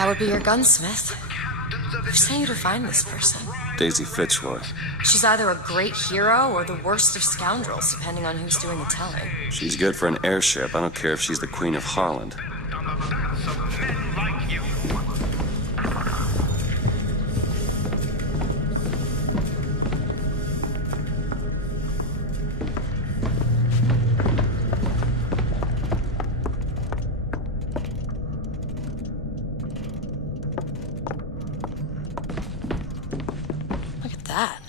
That would be your gunsmith. Who sent you to find this person? Daisy Fitzroy. She's either a great hero or the worst of scoundrels, depending on who's doing the telling. She's good for an airship. I don't care if she's the Queen of Holland. That.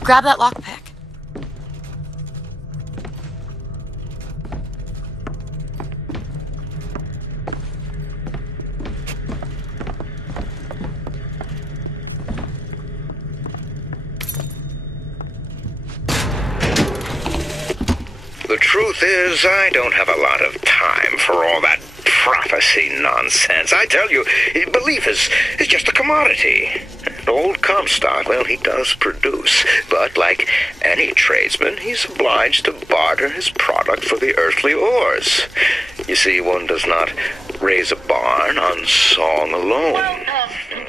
Grab that lockpick. The truth is, I don't have a lot of time for all that prophecy nonsense. I tell you, belief is just a commodity. Old Comstock, well, he does produce, but like any tradesman, he's obliged to barter his product for the earthly ores. You see, one does not raise a barn on song alone.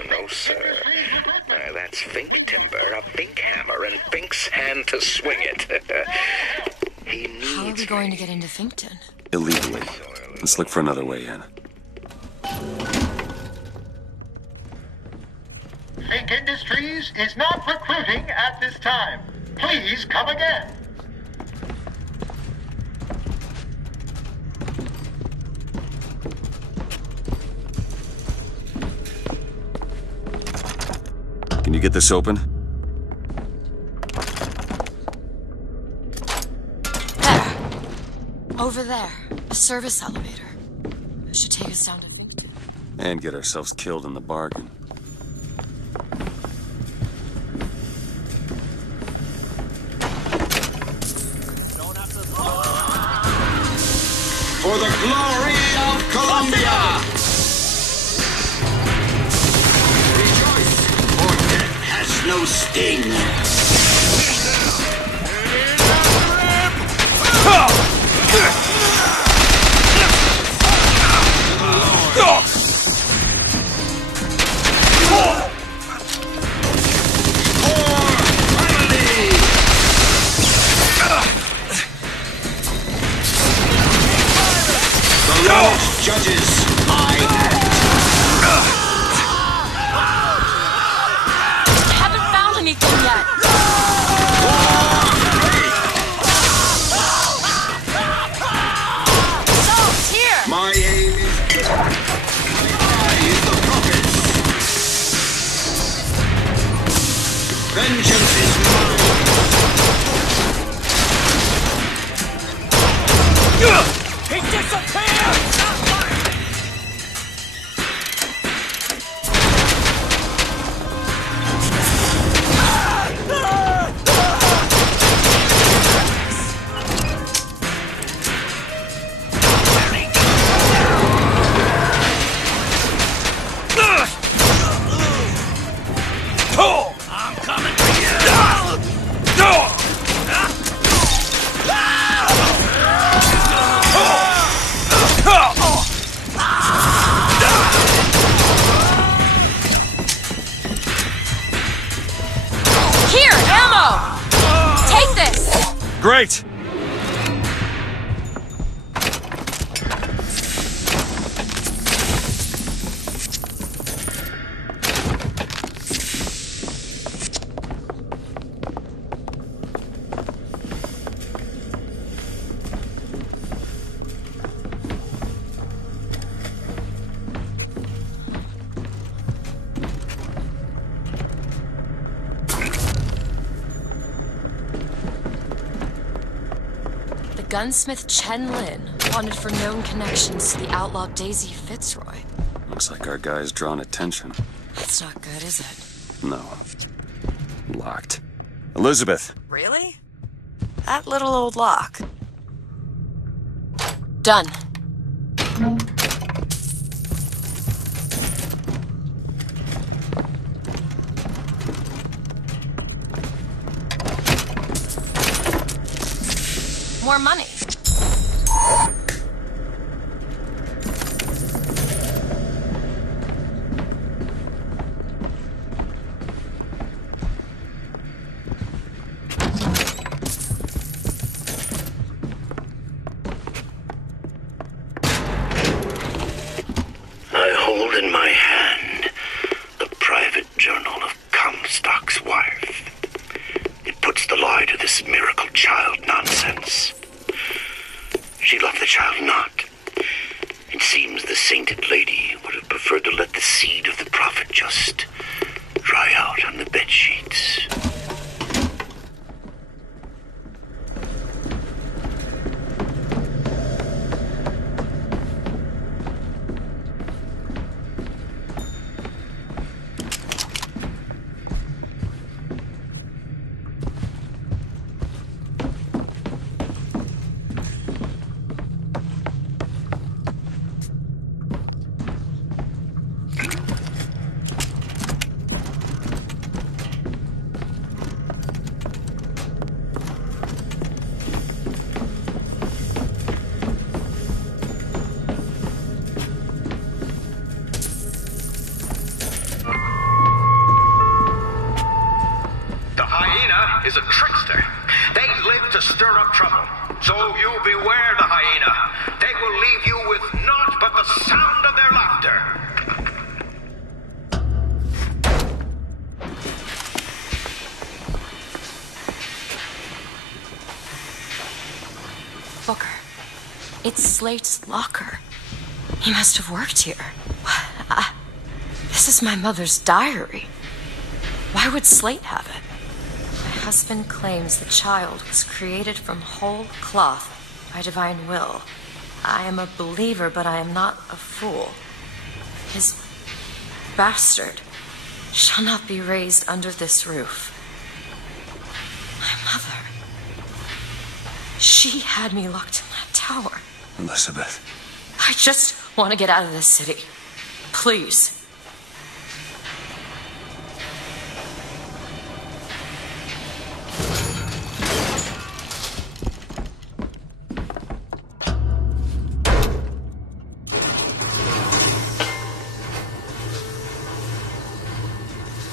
No, sir. That's Fink timber, a Fink hammer, and Fink's hand to swing it. He needs How are we going to get into Finkton? Illegally. Let's look for another way in. Fink Industries is not recruiting at this time. Please come again. Can you get this open? There. Over there. A service elevator. It should take us down to Finkton. And get ourselves killed in the bargain. For the glory of Columbia! Rejoice, for death has no sting. Judges, I Haven't found anything yet. It's here. My aim is my eye is the prophet's. Vengeance is mine. He disappeared! I'm coming for you! Here, ammo! Take this! Great! Gunsmith Chen Lin, wanted for known connections to the outlaw Daisy Fitzroy. Looks like our guy's drawn attention. That's not good, is it? No. Locked. Elizabeth! Really? That little old lock. Done. More money. is a trickster. They live to stir up trouble. So you beware the hyena. They will leave you with naught but the sound of their laughter. Booker. It's Slate's locker. He must have worked here. This is my mother's diary. Why would Slate have it? My husband claims the child was created from whole cloth by divine will. I am a believer, but I am not a fool. His bastard shall not be raised under this roof. My mother. She had me locked in that tower. Elizabeth. I just want to get out of this city. Please.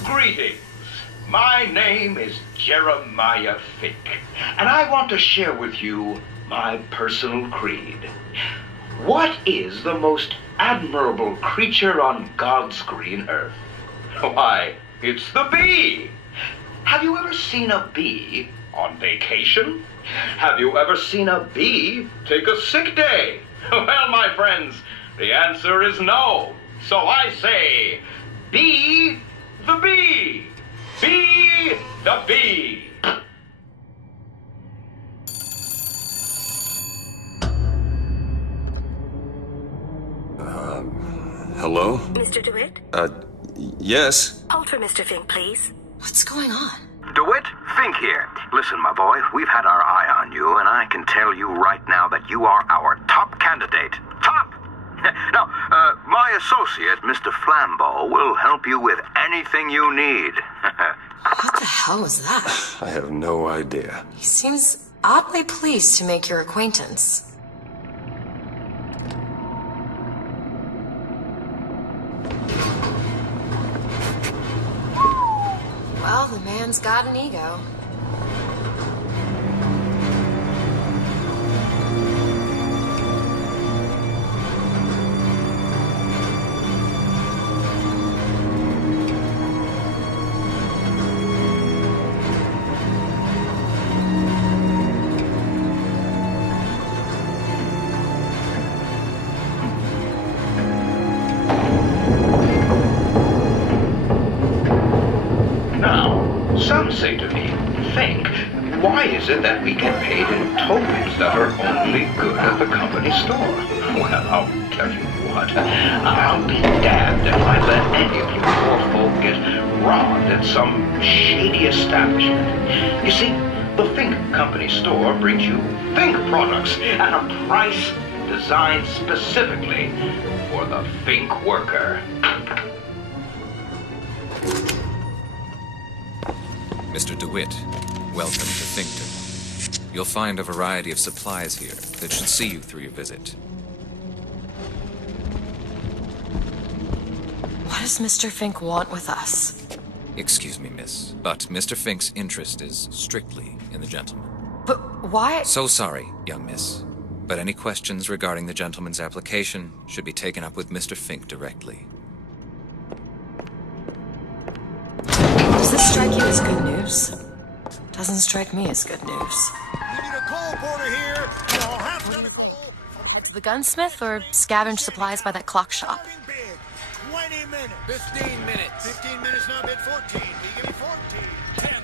Greetings. My name is Jeremiah Fink, and I want to share with you my personal creed. What is the most admirable creature on God's green earth? Why, it's the bee. Have you ever seen a bee on vacation? Have you ever seen a bee take a sick day? Well, my friends, the answer is no. So I say, be the bee. Be the bee. Hello? Mr. DeWitt? Yes? Hold for Mr. Fink, please. What's going on? DeWitt, Fink here. Listen, my boy, we've had our eye on you, and I can tell you right now that you are our top candidate. Top! Now, my associate, Mr. Flambeau, will help you with anything you need. What the hell was that? I have no idea. He seems oddly pleased to make your acquaintance. Well, the man's got an ego. Some say to me, Fink, why is it that we get paid in tokens that are only good at the company store? Well, I'll tell you what, I'll be damned if I let any of you poor folk get robbed at some shady establishment. You see, the Fink Company store brings you Fink products at a price designed specifically for the Fink worker. Mr. DeWitt, welcome to Finkton. You'll find a variety of supplies here that should see you through your visit. What does Mr. Fink want with us? Excuse me, miss, but Mr. Fink's interest is strictly in the gentleman. But why? So sorry, young miss, but any questions regarding the gentleman's application should be taken up with Mr. Fink directly. Does this strike you as good news? Doesn't strike me as good news. We need a coal porter here. I'll have done a coal. Head to the gunsmith or scavenge supplies by that clock shop? Big. 20 minutes. 15 minutes. 15 minutes now, bid 14. You give me 14. 10.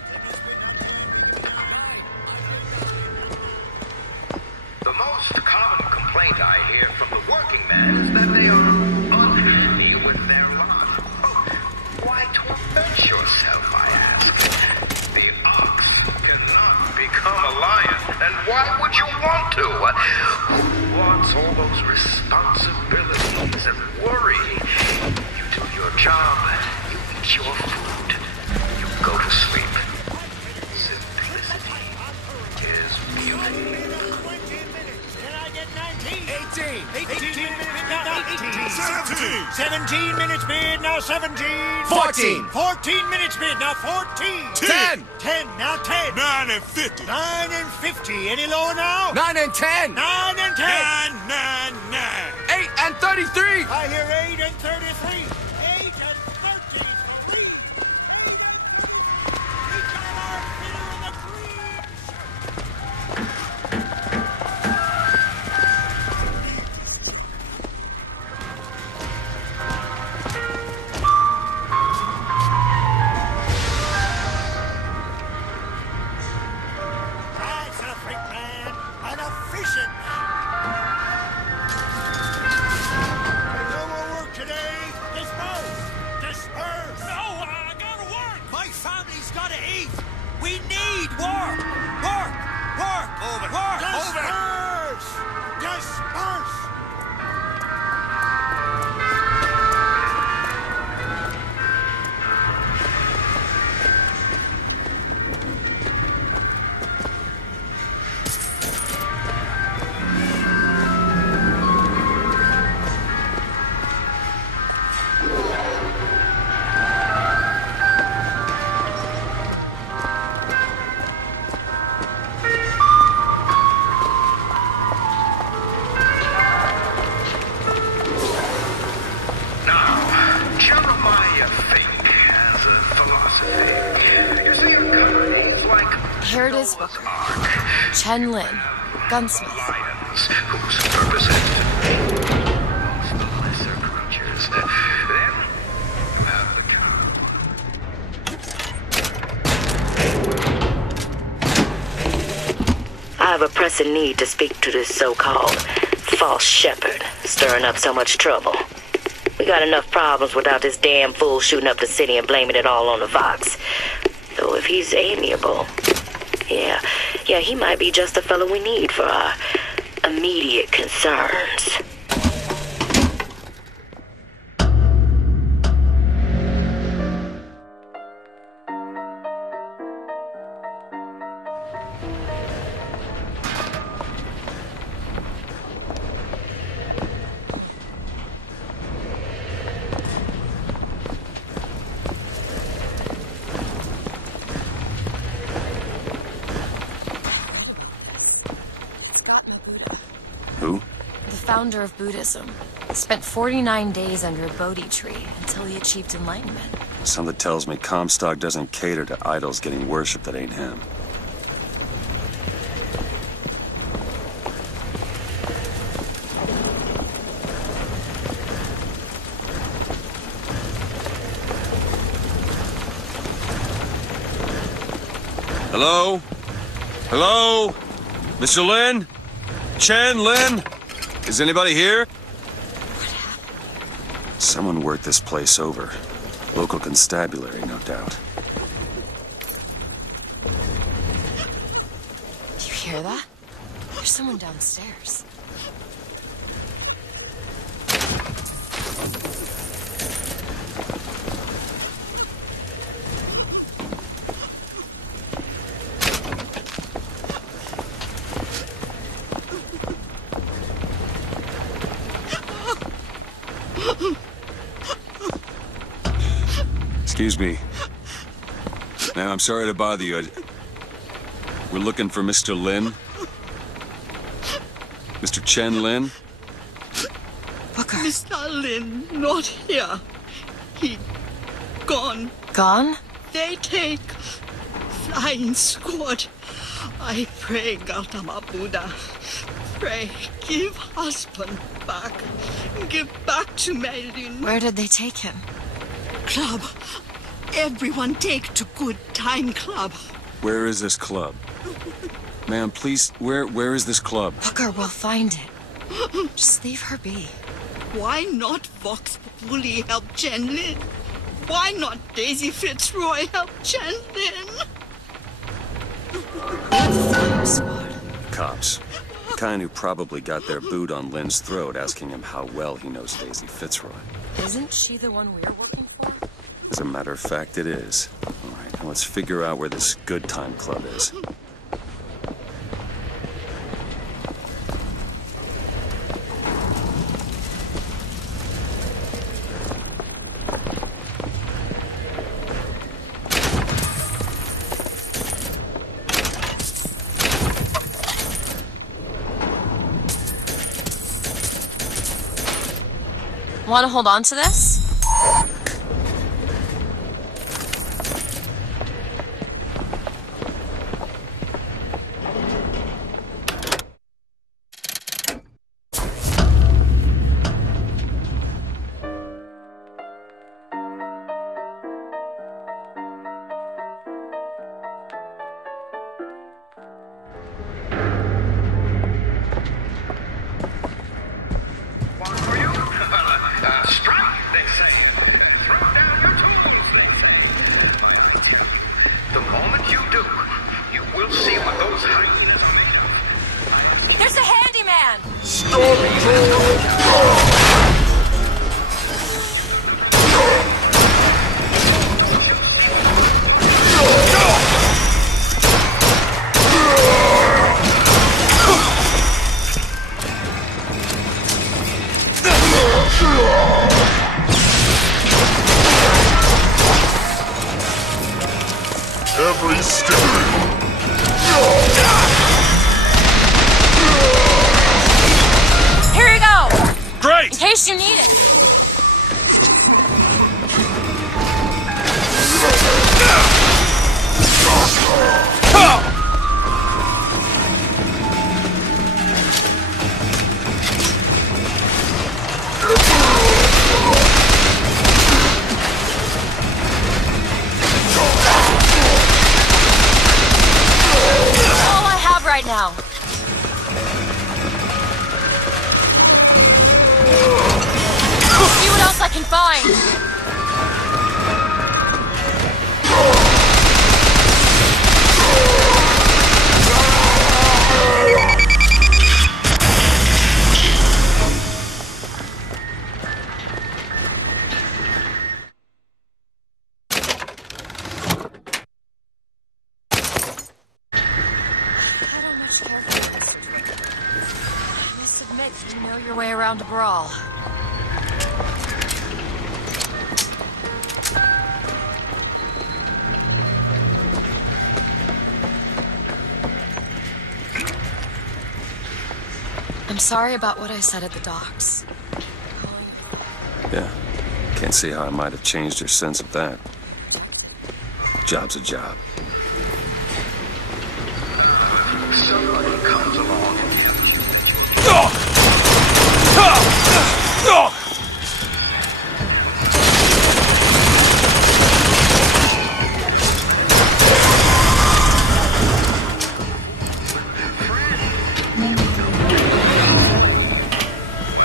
The most common complaint I hear from the working men is that they are unhappy with their lot. Why torment yourself, I ask? The ox cannot become a lion, and why would you want to? Who wants all those responsibilities and worry? You do your job, you eat your food, you go to sleep. Simplicity is beauty. 20 minutes. Then I get 19. 18 minutes. 18 minutes. 17! 17 minutes bid, now 17. 14! 14 minutes bid, now 14. 10! 10, now 10. 9 and 50! 9 and 50. Any lower now? 9 and 10! 9 and 10. 9, 9, 9! 8 and 33! I hear 8 and 33. 8 and 33. We got our bidder in the green. That's a freak man. An efficient man. No more work today. Disperse. Disperse. No, I gotta work! My family's gotta eat! We need work! Work! Work! Move it! Work! Move it! Disperse. Disperse. Now, Jeremiah think as a philosophy. You see, a gun needs like Here it is, Booker. Chen Lin, gunsmith. lions, whose purpose is to most the lesser creatures. Then, have the cow. I have a pressing need to speak to this so-called false shepherd, stirring up so much trouble. We got enough problems without this damn fool shooting up the city and blaming it all on the Vox. Though if he's amiable, yeah, he might be just the fellow we need for our immediate concerns. Who? The founder of Buddhism. Spent 49 days under a Bodhi tree until he achieved enlightenment. Something tells me Comstock doesn't cater to idols getting worship that ain't him. Hello? Hello? Mr. Lin? Chen Lin? Is anybody here? Someone worked this place over. Local constabulary, no doubt. Do you hear that? There's someone downstairs. Excuse me. Ma'am, I'm sorry to bother you. We're looking for Mr. Lin. Mr. Chen Lin? Booker. Mr. Lin, not here. He gone. Gone? They take flying squad. I pray, Gautama Buddha. Pray, give husband back. Give back to Maylin. Where did they take him? Club. Everyone take to good time club. Where is this club? Ma'am, please, where is this club? Booker, we'll find it. Just leave her be. Why not Vox Populi help Chen Lin? Why not Daisy Fitzroy help Chen Lin? Flying squad. Cops. The kind who probably got their boot on Lin's throat asking him how well he knows Daisy Fitzroy. Isn't she the one we're working for? As a matter of fact, it is. All right, now let's figure out where this good time club is. Want to hold on to this? There's a handyman! Every step. Here you go! Great! In case you need it. All I have right now. See what else I can find. I must admit, you know your way around a brawl. I'm sorry about what I said at the docks. Yeah. Can't see how I might have changed your sense of that. Job's a job. Somebody comes along.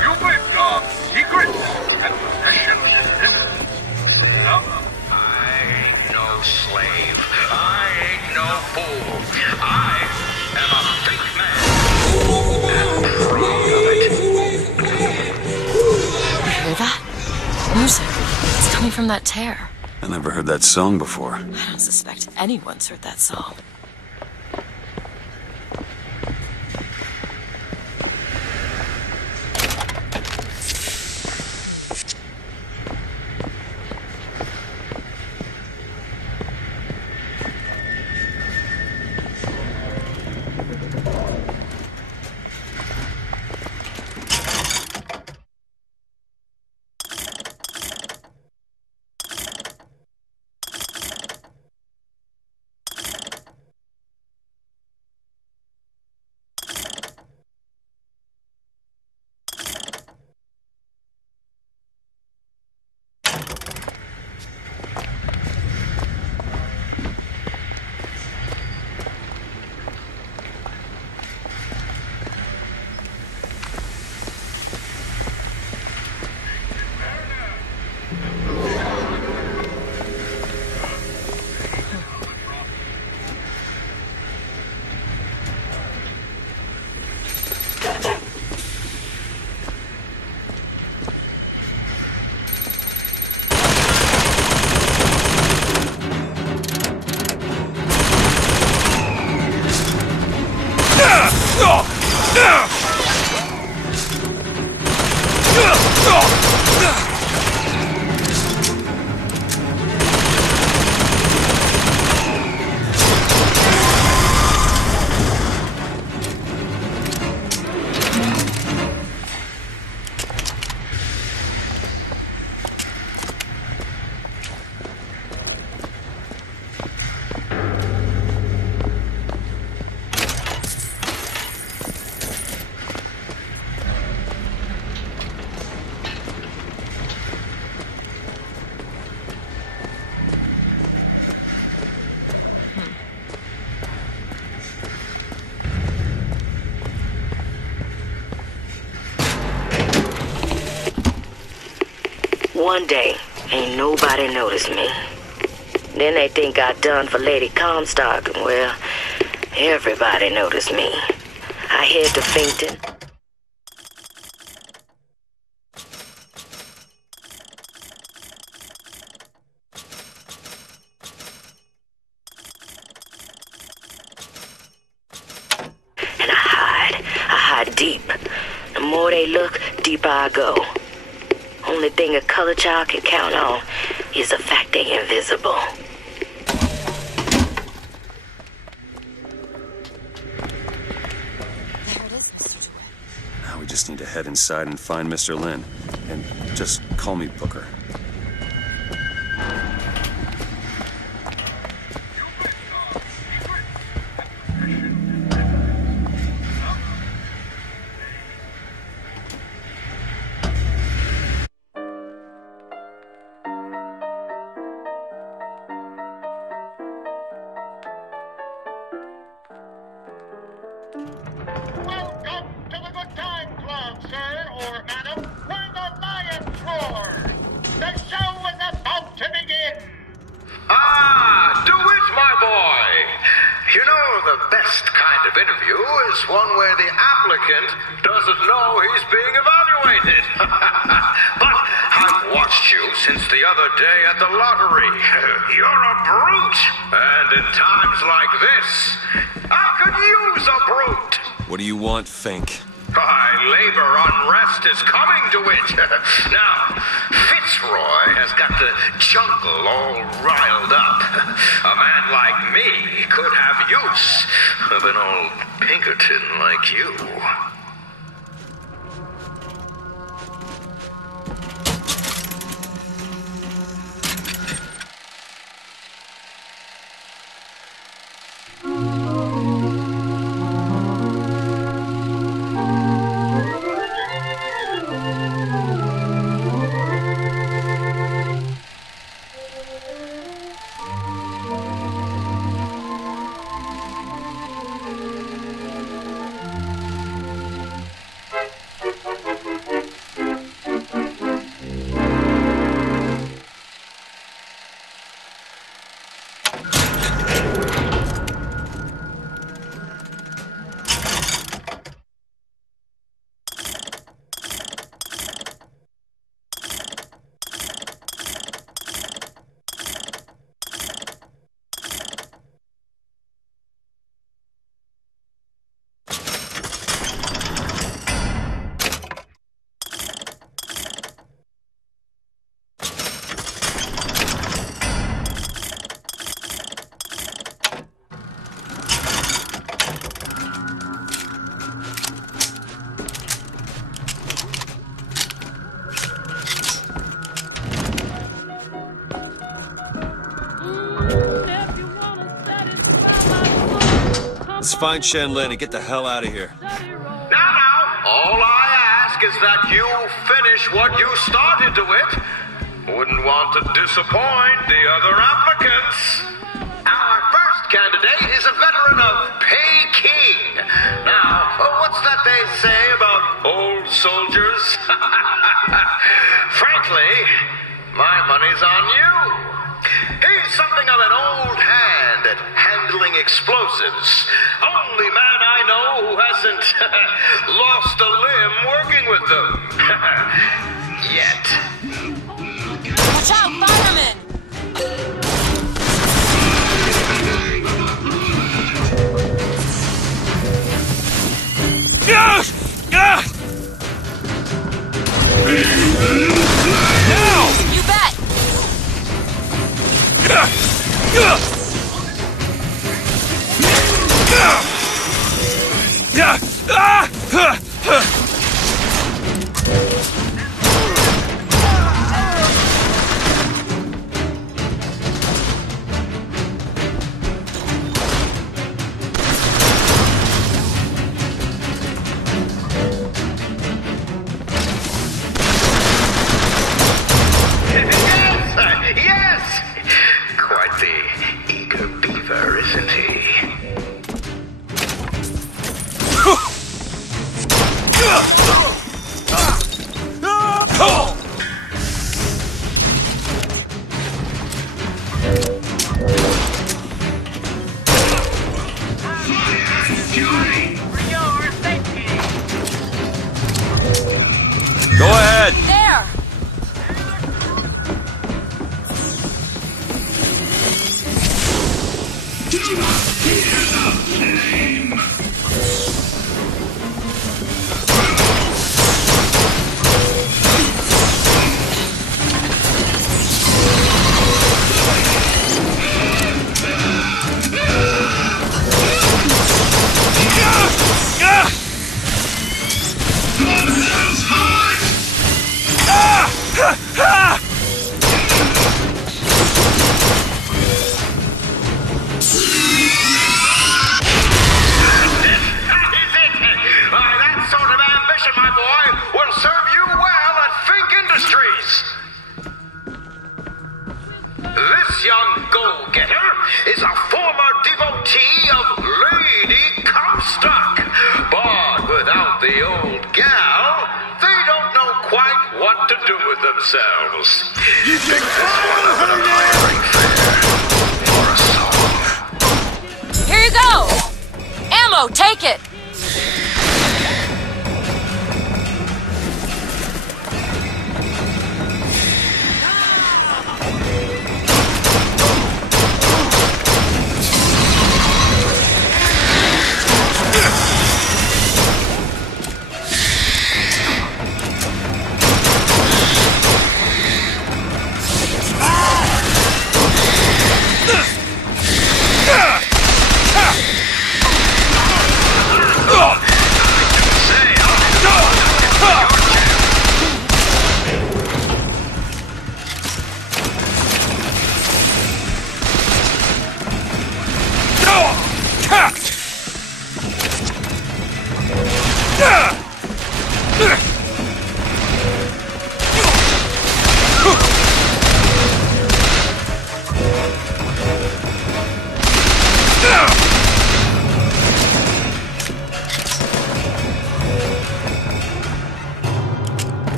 You will guard secrets and possessions in this slum. I ain't no slave. I ain't no fool. I am a big man. And proud of it. You hear that? Music. It's coming from that tear. I never heard that song before. I don't suspect anyone's heard that song. One day, ain't nobody noticed me. Then they think I done for Lady Comstock, and well, everybody noticed me. I head to Finkton. And I hide deep. The more they look, deeper I go. Only thing a color child can count on is the fact they invisible. Now we just need to head inside and find Mr. Lin. And just call me Booker. Welcome to the Good Time Club, sir or madam, where the lions roar. The show is about to begin. Ah, DeWitt, my boy. You know, the best kind of interview is one where the applicant doesn't know he's being evaluated. But I've watched you since the other day at the lottery. You're a brute. And in times like this, I could use a brute. What do you want, Fink? Labor unrest is coming to it. Now, Fitzroy has got the jungle all riled up. A man like me could have use of an old Pinkerton like you. Let's find Shen Lin and get the hell out of here. Now, all I ask is that you finish what you started, DeWitt. Wouldn't want to disappoint the other applicants. Our first candidate is a veteran of Peking. Now, what's that they say about old soldiers? Frankly, my money's on you. He's something of an old hand at handling explosives. Only man I know who hasn't lost a limb working with them. Yet. Watch out, firemen! Now! You bet! Yes! Quite the eager beaver, isn't he? Johnny, for your safety. Go ahead. There! Do not fear the flame. This young go-getter is a former devotee of Lady Comstock. But without the old gal, they don't know quite what to do with themselves. You pick this one up at a firing fair for a song. Here you go! Ammo, take it!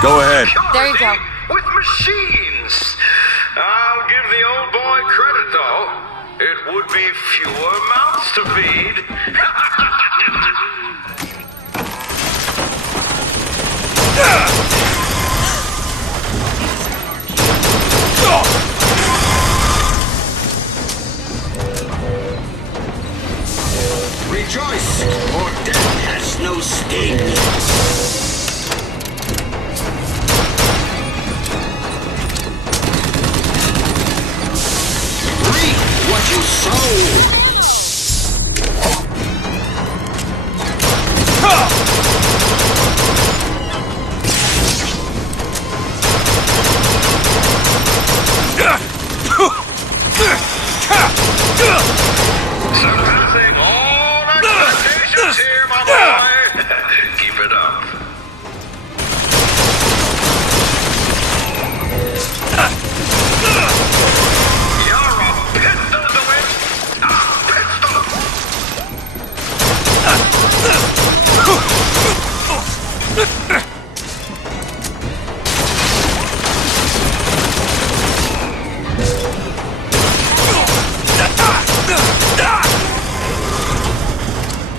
Go ahead. There you go. With machines. I'll give the old boy credit, though. It would be fewer mouths to feed. Rejoice, for death has no sting. What you sow! Surpassing all expectations here, my boy. Keep it up.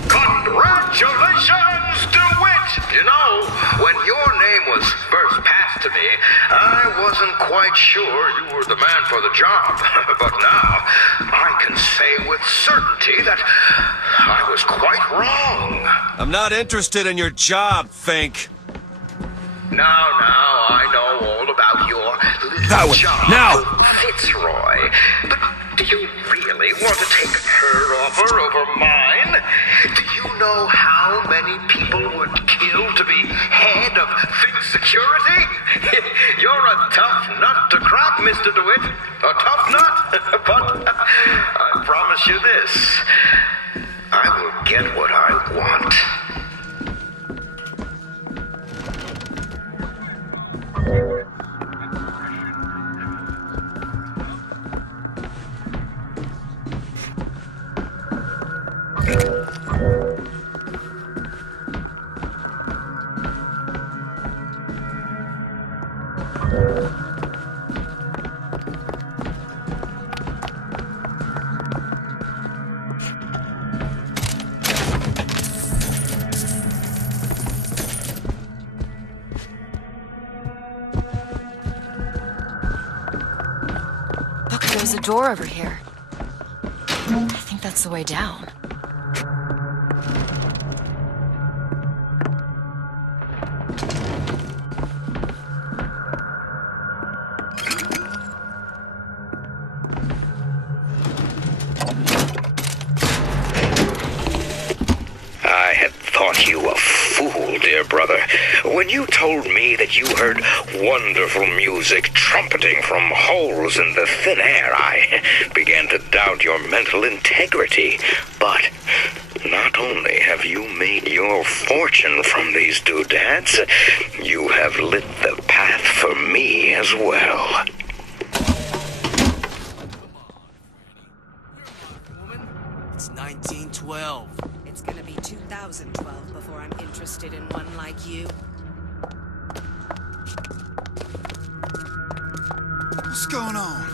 Congratulations, DeWitt! You know, when your name was first passed to me, I wasn't quite sure you were the man for the job. But now, I can say with certainty that I was quite wrong. I'm not interested in your job, Fink. Now, I know all about your little job, now! Fitzroy. But do you really want to take her offer over mine? Do you know how many people would kill to be head of Fink Security? You're a tough Mr. DeWitt. A tough nut. But I promise you this. I will get what I want. Look, there's a door over here. I think that's the way down. I had thought you a fool, dear brother, when you told me that you heard wonderful music trumpeting from holes in the thin air. I began to doubt your mental integrity. But not only have you made your fortune from these doodads, you have lit the path for me as well. It's 1912. It's gonna be 2012 before I'm interested in one like you. What's going on?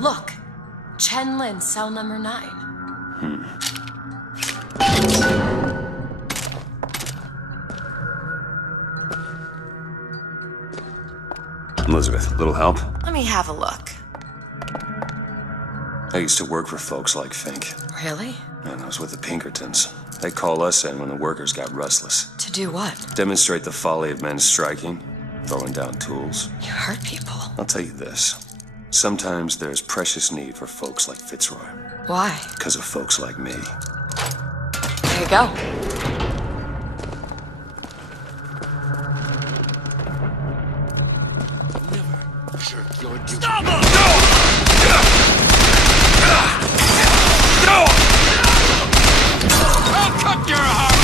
Look, Chen Lin, cell number 9. Elizabeth, little help? Let me have a look. I used to work for folks like Fink. Really? And I was with the Pinkertons. They call us in when the workers got restless. To do what? Demonstrate the folly of men striking, throwing down tools. You hurt people. I'll tell you this. Sometimes there's precious need for folks like Fitzroy. Why? Because of folks like me. There you go. Stop him! I'll cut your heart!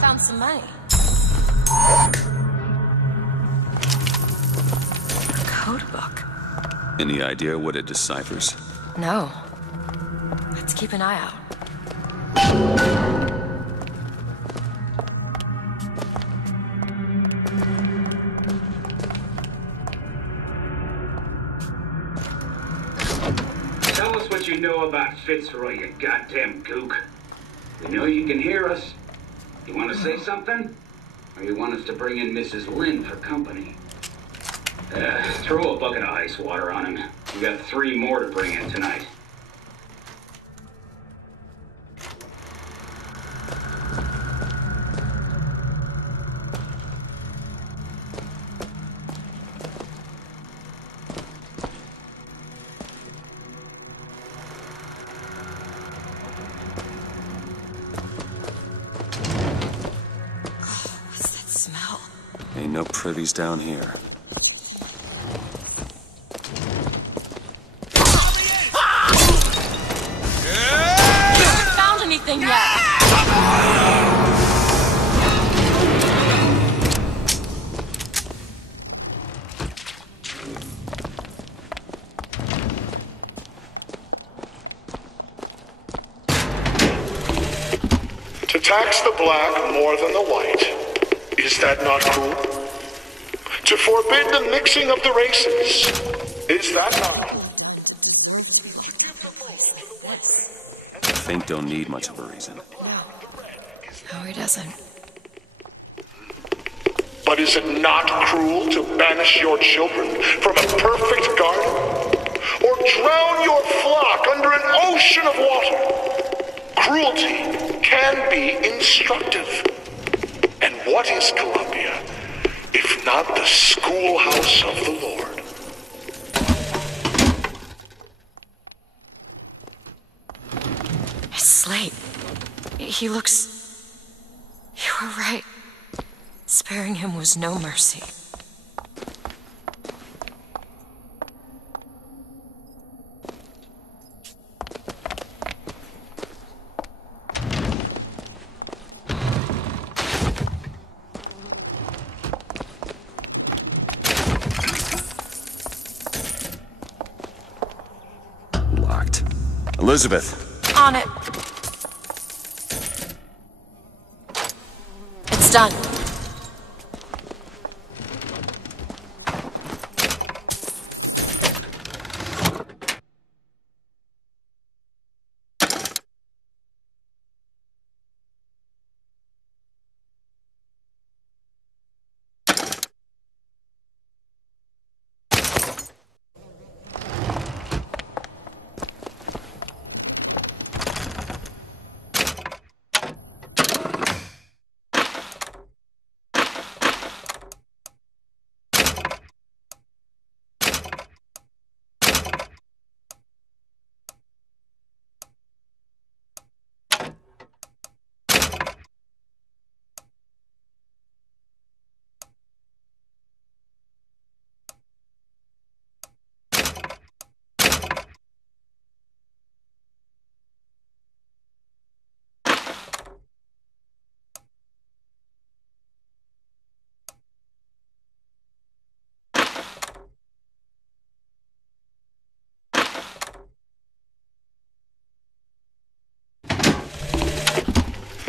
Found some money. Code book. Any idea what it deciphers? No. Let's keep an eye out. Tell us what you know about Fitzroy, you goddamn gook. We know you can hear us. You want to say something? Or you want us to bring in Mrs. Lynn for company? Throw a bucket of ice water on him. We got 3 more to bring in tonight. Ain't no privies down here. Haven't found anything yet. To tax the black more than the white, is that not cruel? To forbid the mixing of the races. Is that not true? Fink don't need much of a reason. No, he doesn't. But is it not cruel to banish your children from a perfect garden? Or drown your flock under an ocean of water? Cruelty can be instructive. And what is Columbia, if not the schoolhouse of the Lord? It's Slate. He looks... You were right. Sparing him was no mercy. Locked. Elizabeth. On it. It's done.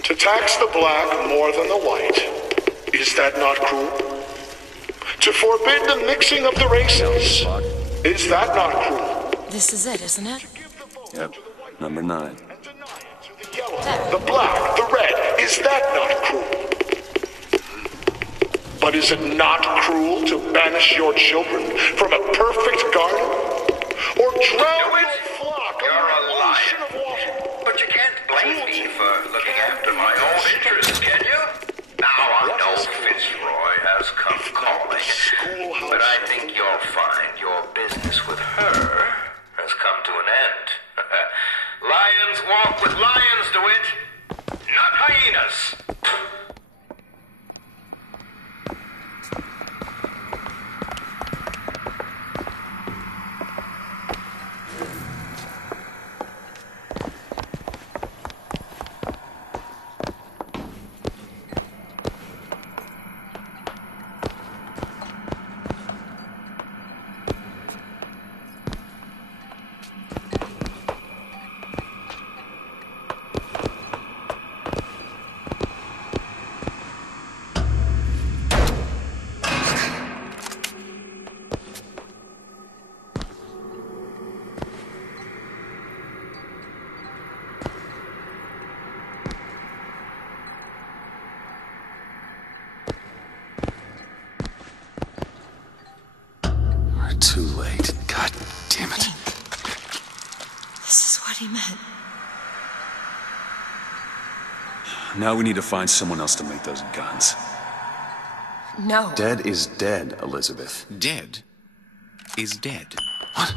To tax the black more than the white, is that not cruel? To forbid the mixing of the races, is that not cruel? This is it, isn't it? Yep. Number 9. The yellow, the black, the red, is that not cruel? But is it not cruel to banish your children from a perfect garden? Or drown your flock under an ocean of water? But you can't blame me for looking after my own interests, can you? Now I know Fitzroy has come calling, but I think you'll find your business with her has come to an end. Lions walk with lions, DeWitt, not hyenas. Too late. God damn it. This is what he meant. Now we need to find someone else to make those guns. No. Dead is dead, Elizabeth. Dead is dead. What?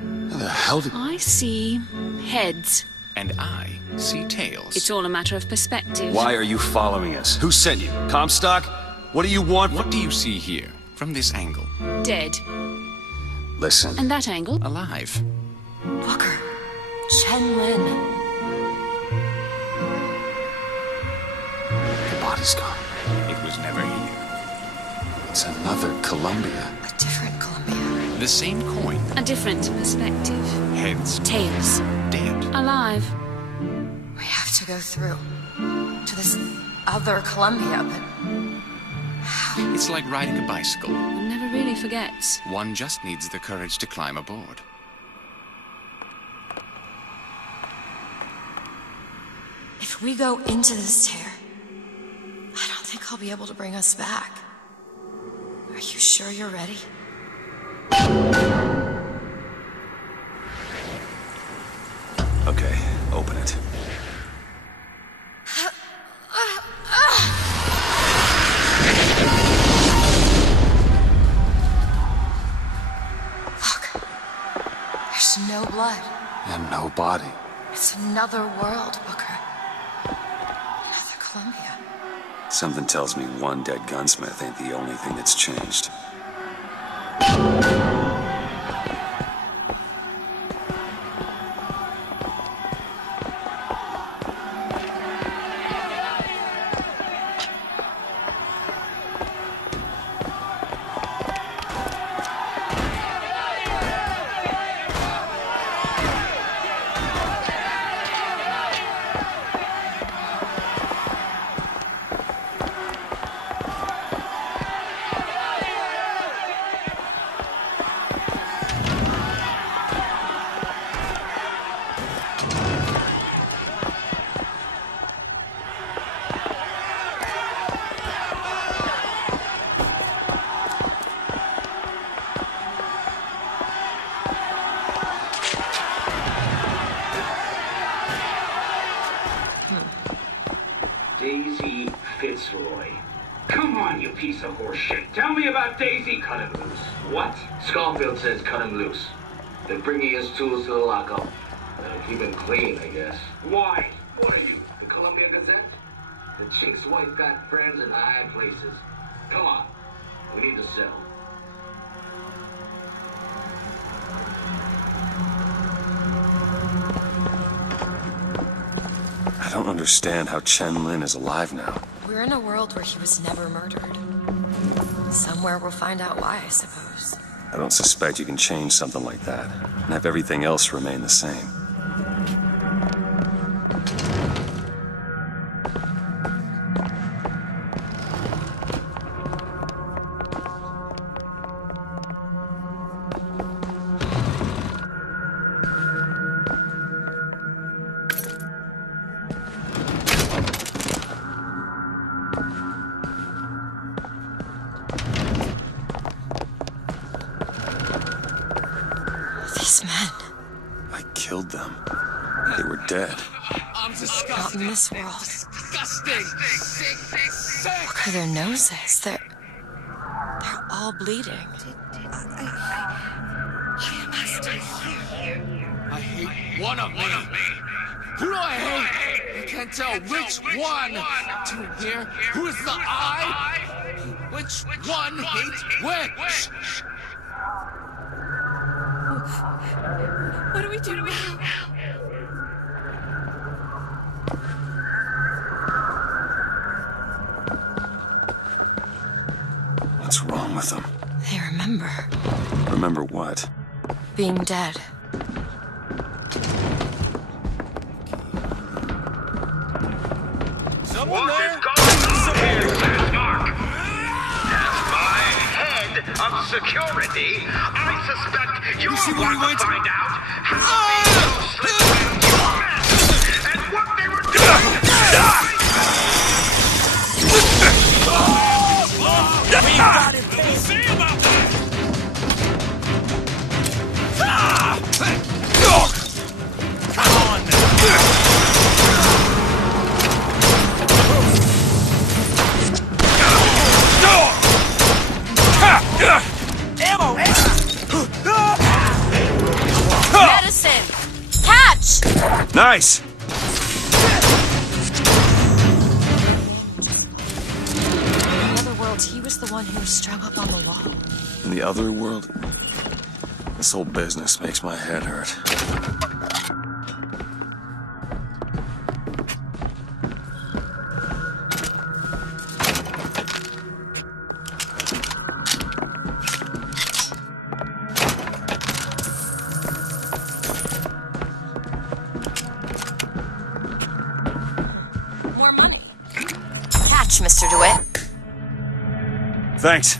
How the hell did... I see heads. And I see tails. It's all a matter of perspective. Why are you following us? Who sent you? Comstock? What do you want? What do you see here, from this angle? Dead. Listen. And that angle? Alive. Walker. Chen Lin. The body's gone. It was never here. It's another Columbia. A different Columbia. The same coin. A different perspective. Heads. Tails. Dead. Alive. We have to go through to this other Columbia, but how It's like riding a bicycle. One never really forgets. One just needs the courage to climb aboard. If we go into this tear, I don't think I'll be able to bring us back. Are you sure you're ready? Okay, open it. Look, there's no blood. And no body. It's another world, Booker. Another Columbia. Something tells me one dead gunsmith ain't the only thing that's changed. Daisy Fitzroy. Come on, you piece of horse shit. Tell me about Daisy. Cut him loose. What? Schofield says cut him loose. They're bringing his tools to the lockup. Keep him clean, I guess. Why? What are you, the Columbia Gazette? The chick's wife got friends in high places. Come on, we need to settle. I don't understand how Chen Lin is alive now. We're in a world where he was never murdered. Somewhere we'll find out why, I suppose. I don't suspect you can change something like that and have everything else remain the same. These men. I killed them. They were dead. I'm disgusted. Not in this world. Disgusting. Sick. Look at their noses. They're all bleeding. I hate one of me. Who do I hate? I can't tell which one. To hear who's the I? Which one hates which? What do we do now? What's wrong with them? They remember. Remember what? Being dead. Someone there? Of security, I suspect you're see what we going went to find out how these slipped into your mess and what they were doing. We got it. We'll see about that. Come on Ammo! Medicine! Catch! Nice! In the other world, he was the one who was strung up on the wall. In the other world, this whole business makes my head hurt. More money. Catch, Mr. DeWitt. Thanks.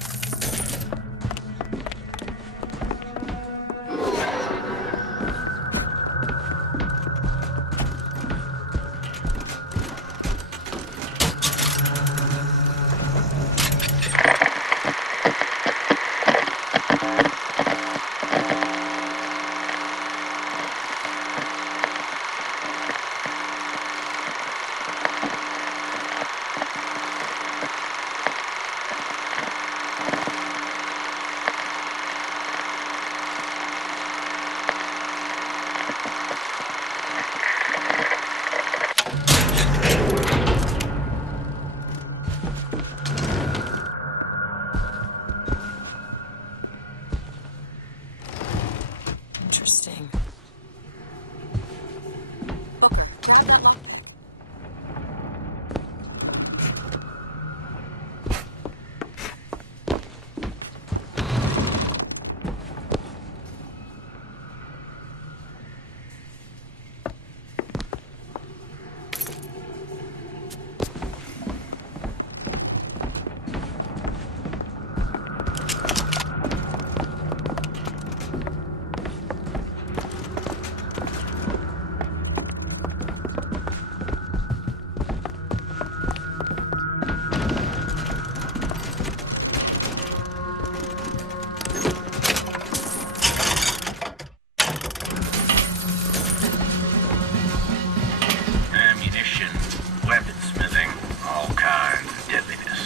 Interesting. Ammunition, weaponsmithing, all kinds of deadliness.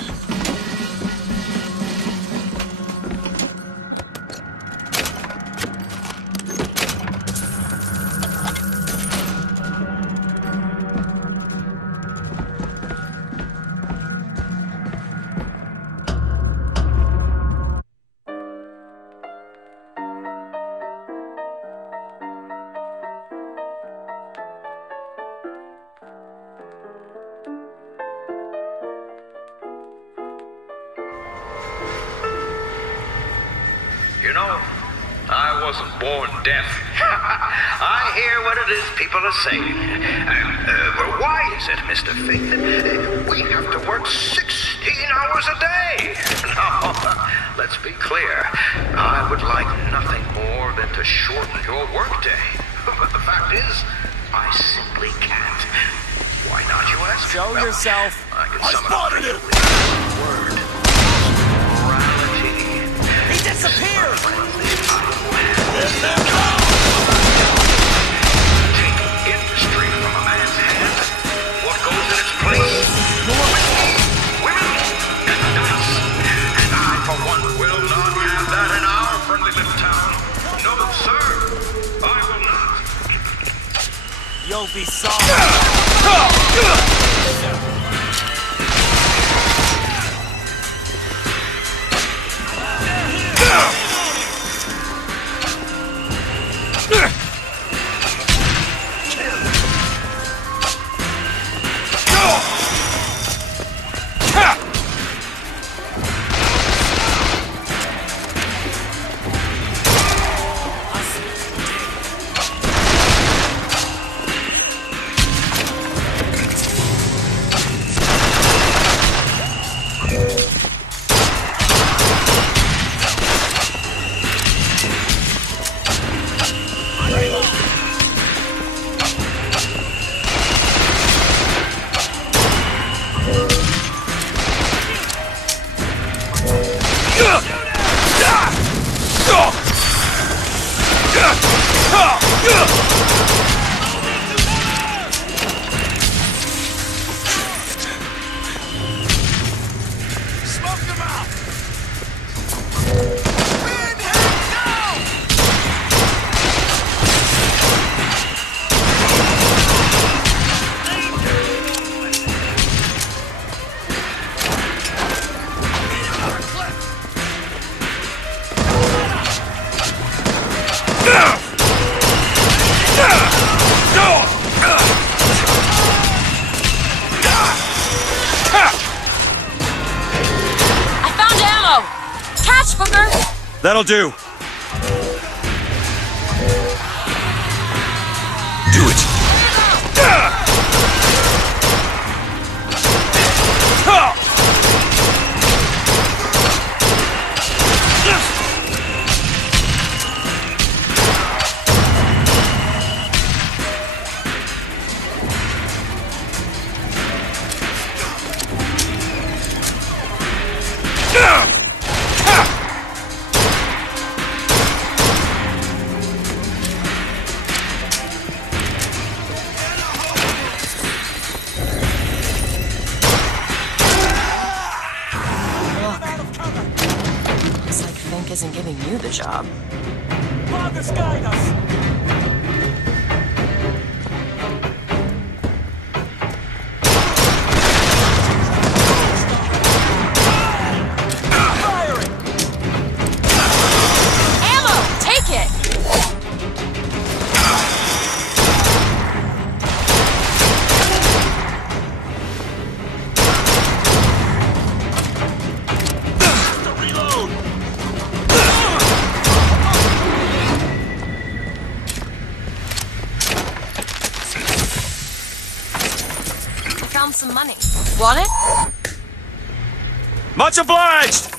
You know, I wasn't born deaf. I hear what it is people are saying. Well, why is it, Mr. Fink, that we have to work 16 hours a day? No, let's be clear. I would like nothing more than to shorten your workday. But the fact is, I simply can't. Why not, you ask? Show yourself. I can summon up spotted him. word. Morality. He disappeared. Take industry from a man's hand. What goes in its place? Women and dice. And I, for one, will not have that in our friendly little town. No, sir. I will not. You'll be sorry. That'll do. Do it. think isn't giving you the job. Fathers, guide us! Some money. Want it? Much obliged!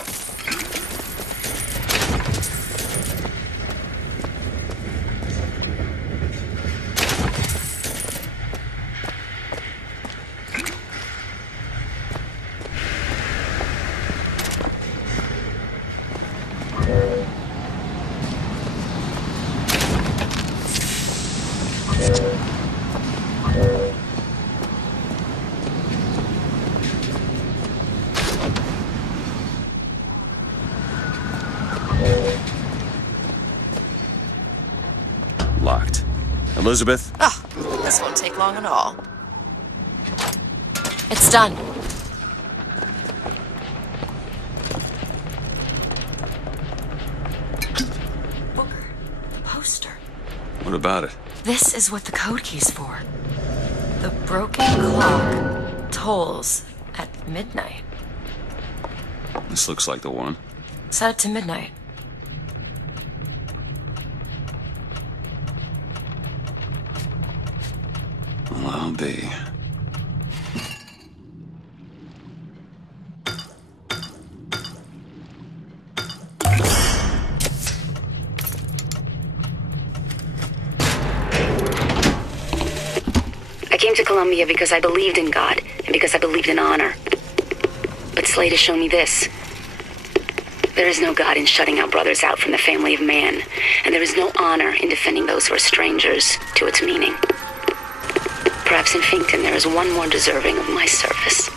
Locked. Elizabeth? Oh, this won't take long at all. It's done. Booker, the poster. What about it? This is what the code key's for. The broken clock tolls at midnight. This looks like the one. Set it to midnight. Well, I'll be. I came to Columbia because I believed in God, and because I believed in honor. But Slade has shown me this. There is no God in shutting our brothers out from the family of man, and there is no honor in defending those who are strangers to its meaning. Perhaps in Finkton there is one more deserving of my service.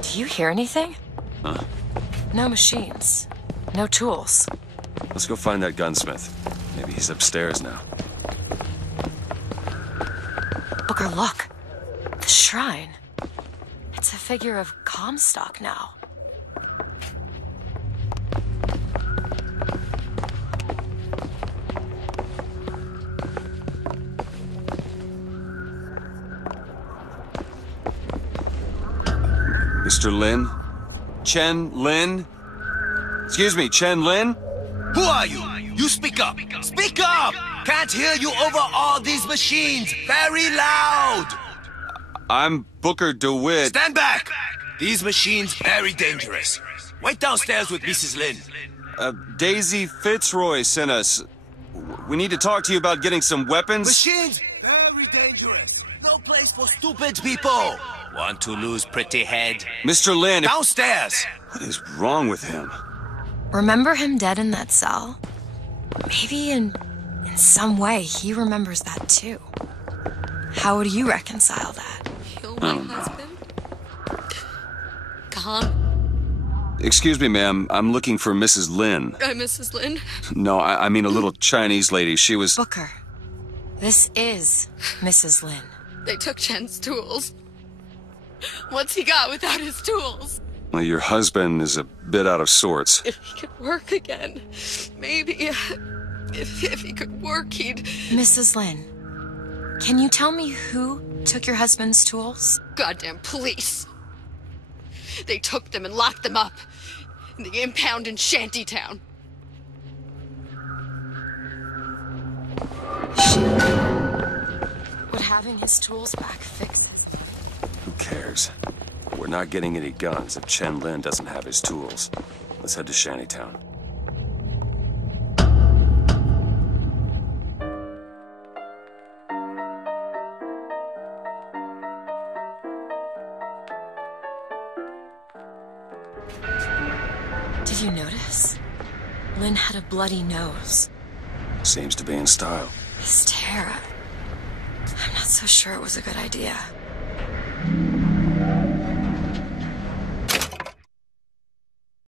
Do you hear anything? Huh? No machines. No tools. Let's go find that gunsmith. Maybe he's upstairs now. Booker, look. The shrine. It's a figure of Comstock now. Mr. Lin? Chen Lin? Excuse me, Chen Lin? Who are you? You speak up! Speak up! Can't hear you over all these machines! Very loud! I'm Booker DeWitt. Stand back! These machines very dangerous. Wait downstairs with Mrs. Lin. Daisy Fitzroy sent us. We need to talk to you about getting some weapons. Machines very dangerous. No place for stupid people. Want to lose pretty head? Mr. Lin, downstairs! What is wrong with him? Remember him dead in that cell? Maybe in some way he remembers that too. How would you reconcile that? Kill my husband? Calm. Excuse me, ma'am. I'm looking for Mrs. Lin. Mrs. Lin? No, I mean a little Chinese lady. She was... Booker, this is Mrs. Lin. They took Chen's tools. What's he got without his tools? Well, your husband is a bit out of sorts. If he could work again, maybe. If he could work, he'd... Mrs. Lin, can you tell me who took your husband's tools? Goddamn police. They took them and locked them up in the impound in Shantytown. Would having his tools back fix it? Who cares? We're not getting any guns if Chen Lin doesn't have his tools. Let's head to Shantytown. Did you notice? Lin had a bloody nose. Seems to be in style. His tear. I'm not so sure it was a good idea.